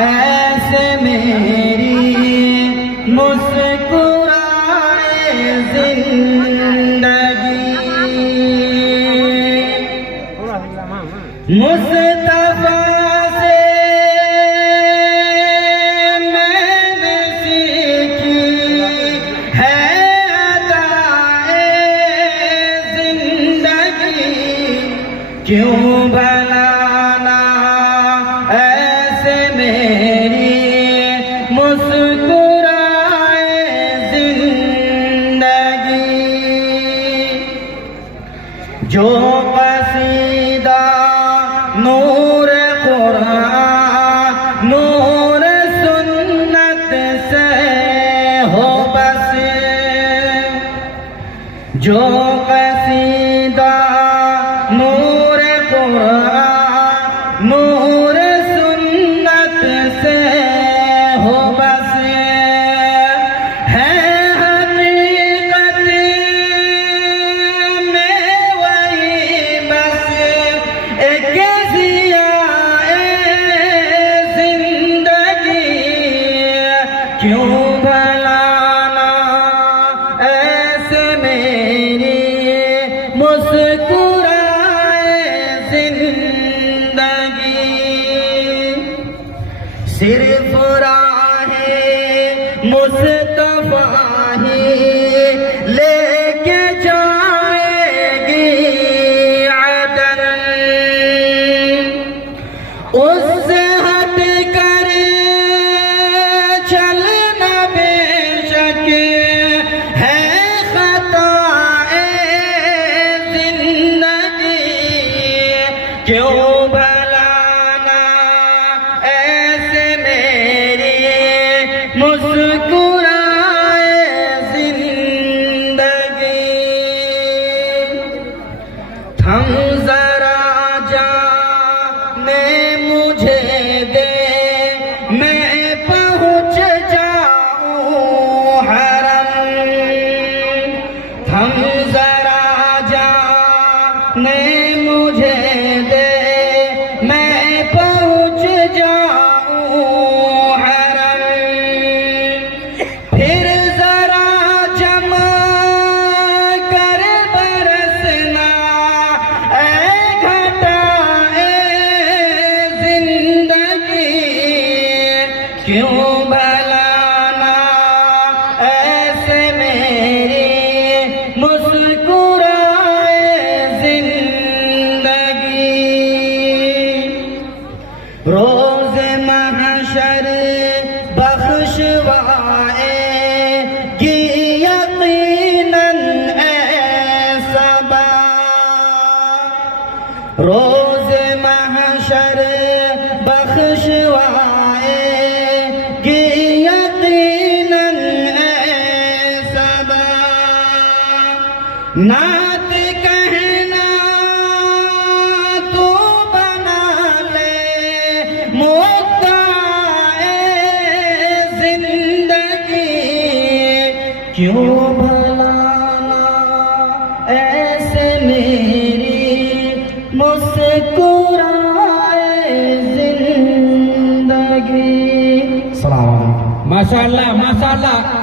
ऐसे मेरी मुस्कुराए जिंदगी। मुस्तफा से मैंने सीखी है अदाए जिंदगी। क्यों भला ना ऐसे मेरी मुस्कुराए जिंदगी। जो कसीदा नूर कुरान नूर सुन्नत से हो बस, जो कसीदा नूर कुरान नूर सुन्नत से हो बस, है हकीकत में वही बस एक ज़ियाए ज़िंदगी। क्यों भला ना ऐसे मेरी मुस्कुराए जिंदगी। सिर्फ राहे मुस्तफा ही लेके जाएगी अदन। उससे हट कर चलना बेशक है खताए जिंदगी। क्यों भला ना ऐसे मेरी मुस्कुराए जिंदगी। थम जरा जाने मुझे दे मैं पहुँच जाऊँ हरम। थम जरा जाने मुझे दे मैं पहुँच जाऊँ हरम। फिर जरा जमा कर बरसना ऐ घटाए जिंदगी। क्यों भला ना ऐसे मेरी मुस्कुराए जिंदगी। रोज़ महशर बख्शवाएगी यकीनन ऐ सबा। रोज़ महशर बख्शवाएगी यकीनन ऐ सबा। नात कहना तो बना ले मुद्दाए जिंदगी। क्यों भला ना ऐसे मेरी मुस्कुराए जिंदगी। सलाम अलैकुम। माशाअल्लाह माशाअल्लाह।